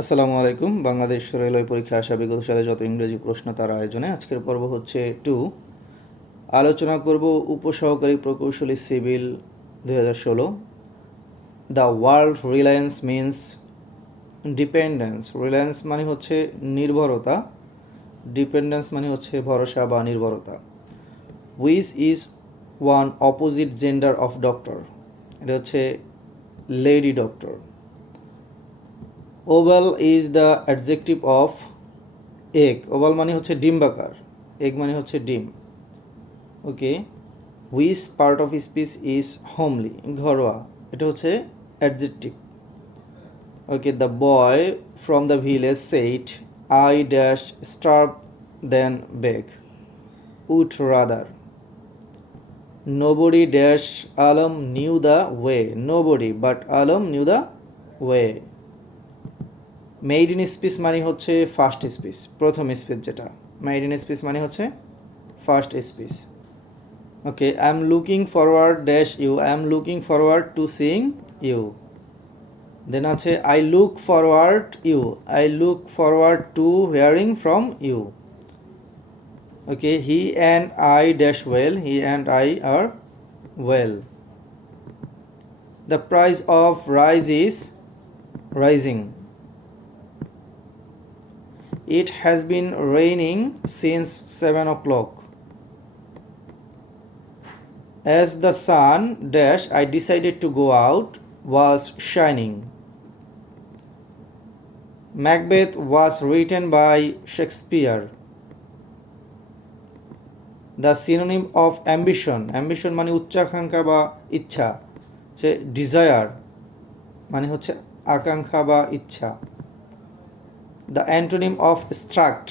আসসালামু আলাইকুম। বাংলাদেশ রেলওয়ে পরীক্ষা আসা বিগত সালে যত ইংরেজি প্রশ্ন তার আয়োজনে আজকের পর্ব হচ্ছে টু আলোচনা করব উপসহকারী প্রকৌশলী সিভিল দুই হাজার ষোলো। The world reliance means dependence reliance মানে হচ্ছে নির্ভরতা। ডিপেন্ডেন্স মানে হচ্ছে ভরসা বা নির্ভরতা। Which is one opposite gender of doctor এটা হচ্ছে lady doctor oval is the adjective of egg oval মানে হচ্ছে ডিম্বাকার। এগ মানে হচ্ছে ডিম। Okay whose part of speech is homely ঘরোয়া। এটা হচ্ছে adjective okay the boy from the village said I dash starve than beg would rather nobody dash alam knew the way nobody but Alam knew the way maiden speech মানে হচ্ছে first speech প্রথম speech যেটা। Maiden speech মানে হচ্ছে first speech okay I am looking forward dash you I am looking forward to seeing you then আছে I look forward you I look forward to hearing from you okay he and I dash well he and I are well the price of rice is rising It has been raining since 7 o'clock. As the sun dash I decided to go out was shining. Macbeth was written by Shakespeare. The synonym of ambition, ambition মানে উচ্চাকাঙ্ক্ষা বা ইচ্ছা সে desire মানে হচ্ছে আকাঙ্ক্ষা বা ইচ্ছা the antonym of struct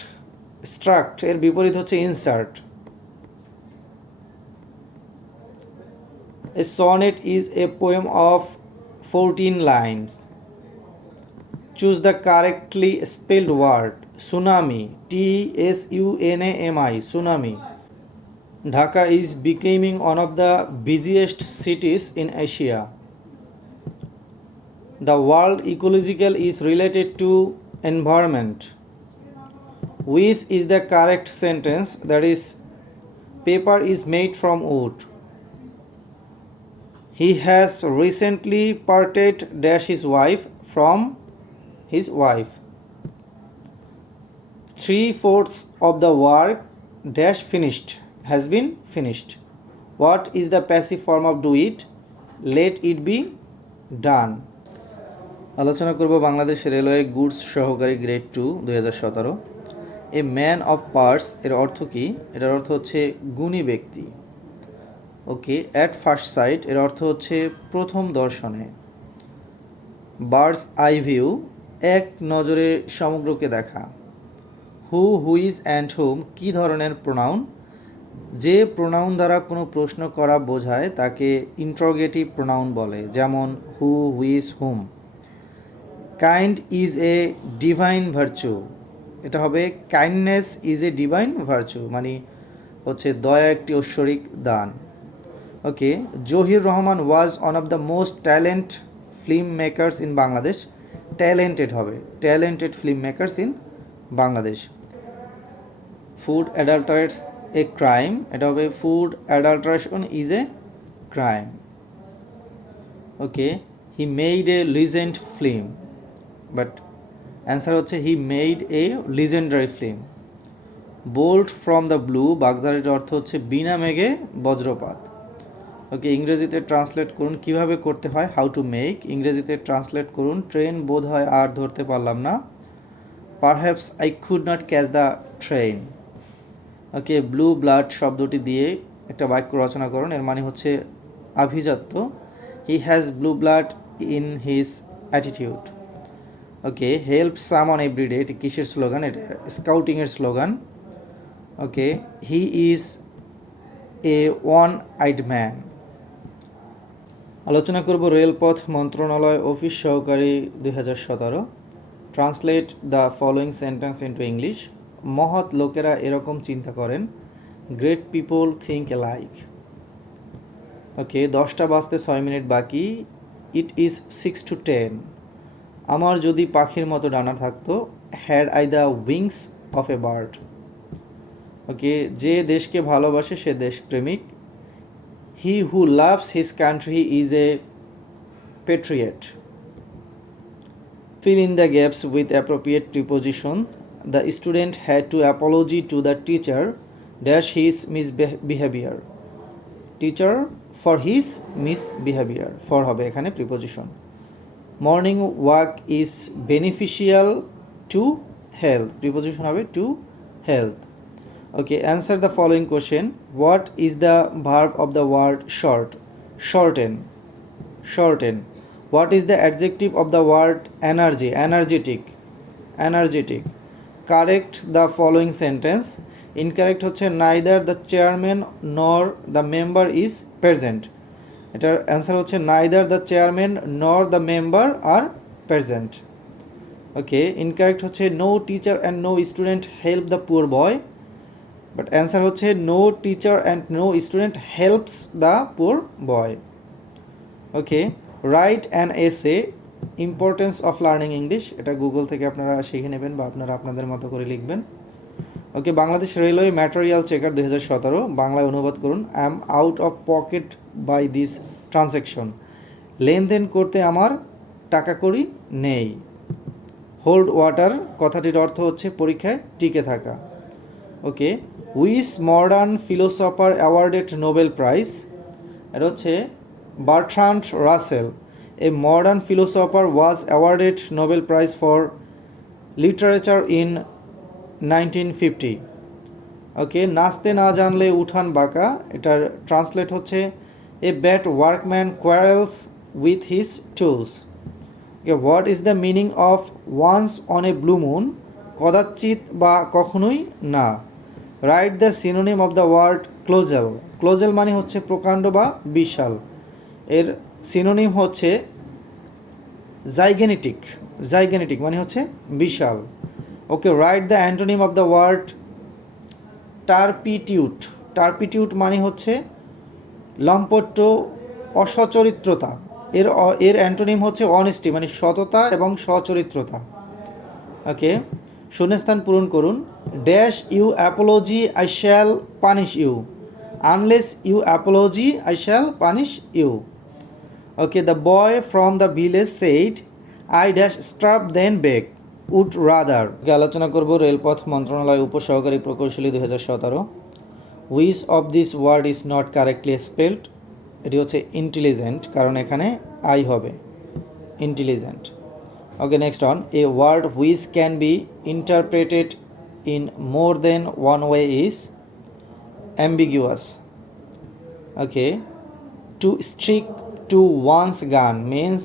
struct এর বিপরীত হচ্ছে insert a sonnet is a poem of fourteen lines choose the correctly spelled word tsunami T S U N A M I tsunami Dhaka is becoming one of the busiest cities in Asia The world ecological is related to environment. Which is the correct sentence? That is, paper is made from wood. He has recently parted dash his wife from his wife. Three fourths of the work dash finished has been finished. What is the passive form of do it? Let it be done. আলোচনা করব Bangladesh railway goods সহকারী grade two, দুই হাজার a man of parts, এর অর্থ কী? এটার অর্থ হচ্ছে গুণী ব্যক্তি। ওকে, অ্যাট ফার্স্ট সাইট, এর অর্থ হচ্ছে প্রথম দর্শনে। বার্ডস আই ভিউ, এক নজরে সমগ্রকে দেখা। হু হুইজ অ্যান্ড হোম, কী ধরনের প্রোনাউন? যে প্রোনাউন দ্বারা কোনো প্রশ্ন করা বোঝায়, তাকে ইন্ট্রোগেটিভ প্রোনাউন বলে, যেমন who whose whom. Kind is a divine virtue এটা হবে kindness is a divine virtue মানে হচ্ছে দয়া একটি ঐশ্বরিক দান। Okay Zahir Rahman was one of the most talent film makers in Bangladesh talented হবে talented film makers in Bangladesh food adulterates a crime এটা হবে food adulteration is a crime okay he made a legend film but answer হচ্ছে he made a legendary film. Bolt from the blue বাগদারির অর্থ হচ্ছে বিনা মেঘে বজ্রপাত। ওকে, ইংরেজিতে translate করুন কীভাবে করতে হয়, হাউ টু মেক। ইংরেজিতে ট্রান্সলেট করুন, ট্রেন বোধ হয় আর ধরতে পারলাম না। Perhaps I could not catch the train. Okay, blue blood শব্দটি দিয়ে একটা বাক্য রচনা করুন, এর মানে হচ্ছে আভিজাত্য। He has blue blood in his attitude. Okay help someone everyday এটি কিসের স্লোগান এটা স্কাউটিংয়ের slogan okay he is a one eyed man আলোচনা করব রেলপথ মন্ত্রণালয় অফিস সহকারী দুই হাজার সতেরো। Translate the following sentence into English মহৎ লোকেরা এরকম চিন্তা করেন great people think like okay দশটা বাজতে ছয় মিনিট বাকি it is six to ten আমার যদি পাখির মতো ডানা থাকতো had I the wings of a bird okay যে দেশকে ভালোবাসে সে দেশপ্রেমিক he who loves his country is a patriot fill in the gaps with appropriate preposition the student had to apology to the teacher dash his misbehaviour teacher for his misbehaviour for হবে এখানে preposition morning walk is beneficial to health preposition হবে to health okay answer the following question what is the verb of the word short shorten shorten what is the adjective of the word energy energetic energetic correct the following sentence incorrect হচ্ছে neither the chairman nor the member is present এটার answer হচ্ছে neither the chairman nor the member are present okay incorrect হচ্ছে no teacher and no student help the poor boy but answer হচ্ছে no teacher and no student helps the poor boy okay write and essay importance of learning English এটা Google থেকে আপনারা শিখে নেবেন বা আপনারা আপনাদের মতো করে লিখবেন। Okay, Bangladesh railway material checker দু হাজার সতেরো, বাংলায় অনুবাদ করুন I am out of pocket by this transaction লেনদেন করতে আমার টাকা করি নেই। হোল্ড ওয়াটার কথাটির অর্থ হচ্ছে পরীক্ষায় টিকে থাকা। Okay which modern philosopher awarded Nobel prize এটা হচ্ছে Bertrand Russell a modern modern was awarded Nobel prize for for Literature in 1950. Okay, নাচতে না জানলে উঠান বাঁকা। এটার ট্রান্সলেট হচ্ছে, a bad workman quarrels with his tools. Okay, what is the meaning of once on a blue moon? কদাচিৎ বা কখনোই না। Write the synonym of the word colossal. Colossal মানে হচ্ছে প্রকাণ্ড বা বিশাল। এর সিনোনিম হচ্ছে জাইগেনেটিক। জাইগেনেটিক মানে হচ্ছে বিশাল। Okay write the antonym of the word turpitude turpitude মানে হচ্ছে লম্পট্য অসচরিত্রতা। এর এর অ্যান্টোনিম হচ্ছে অনেস্টি মানে সততা এবং সচরিত্রতা। ওকে শূন্যস্থান পূরণ করুন। Dash you apology I shall punish you unless you apology I shall punish you okay the boy from the village said I dash starve than beg would rather. আলোচনা করব রেলপথ মন্ত্রণালয় উপসহকারী প্রকৌশলী দু হাজার সতেরো। Which of this word is not correctly spelled এটি হচ্ছে ইন্টেলিজেন্ট কারণ এখানে আই হবে। Intelligent okay next on a word which can be interpreted in more than one way is ambiguous okay to stick to one's gun means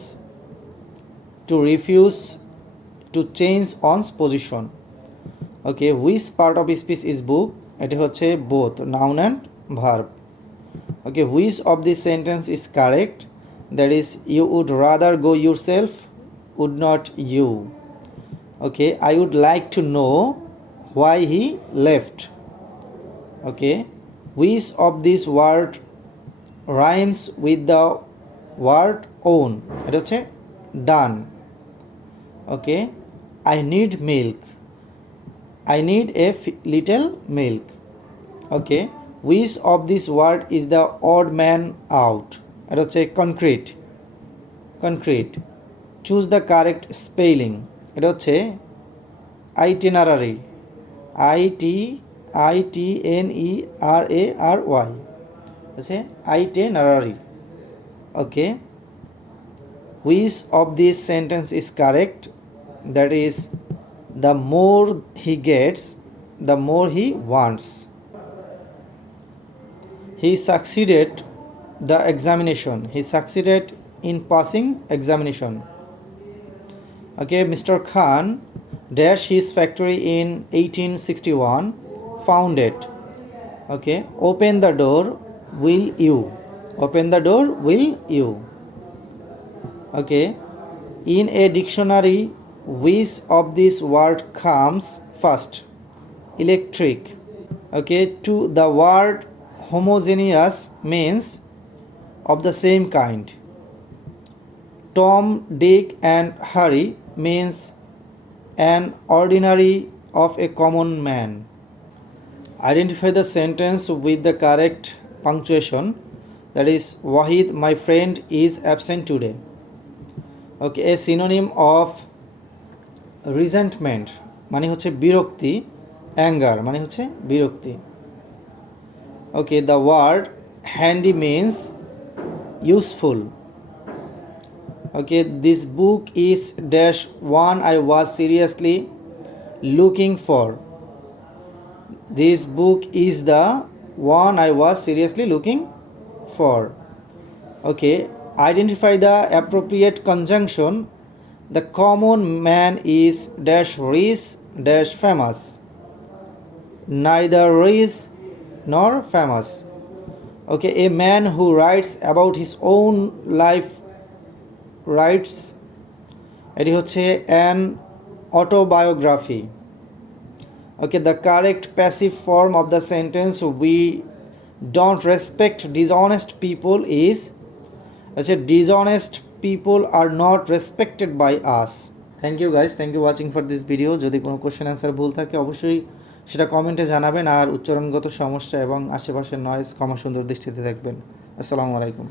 to refuse to change on position okay which part of speech is book এটা হচ্ছে both noun and verb okay which of this sentence is correct that is you would rather go yourself would not you okay I would like to know why he left okay which of this word rhymes with the word own এটা হচ্ছে done okay I need milk I need a little milk okay which of this word is the odd man out এটা হচ্ছে concrete concrete choose the correct spelling এটা হচ্ছে itinerary I T I T N E R A R Y আছে itinerary okay which of this sentence is correct that is the more he gets the more he wants. He succeeded the examination. He succeeded in passing examination. Okay mr khan dash his factory in 1861 found it. Okay open the door will you? Open the door will you? Okay in a dictionary which of this word comes first electric okay to the word homogeneous means of the same kind tom dick and harry means an ordinary of a common man. Identify the sentence with the correct punctuation. That is, Wahid, my friend, is absent today. Okay, a synonym of resentment মানে হচ্ছে বিরক্তি anger মানে হচ্ছে বিরক্তি। Okay the word handy means useful okay this book is dash one I was seriously looking for this book is the one I was seriously looking for okay identify the appropriate conjunction the common man is dash rich dash famous neither rich nor famous okay a man who writes about his own life writes এটি হচ্ছে an autobiography okay the correct passive form of the sentence we don't respect dishonest people is আচ্ছা dishonest people are not respected by us thank you guys thank you watching for this video যদি কোনো question answer ভুল থাকে, অবশ্যই সেটা কমেন্টে জানাবেন আর উচ্চারণগত সমস্যা এবং আশেপাশের নয়েজ ক্ষমা সুন্দর দৃষ্টিতে দেখবেন। আসসালামু আলাইকুম।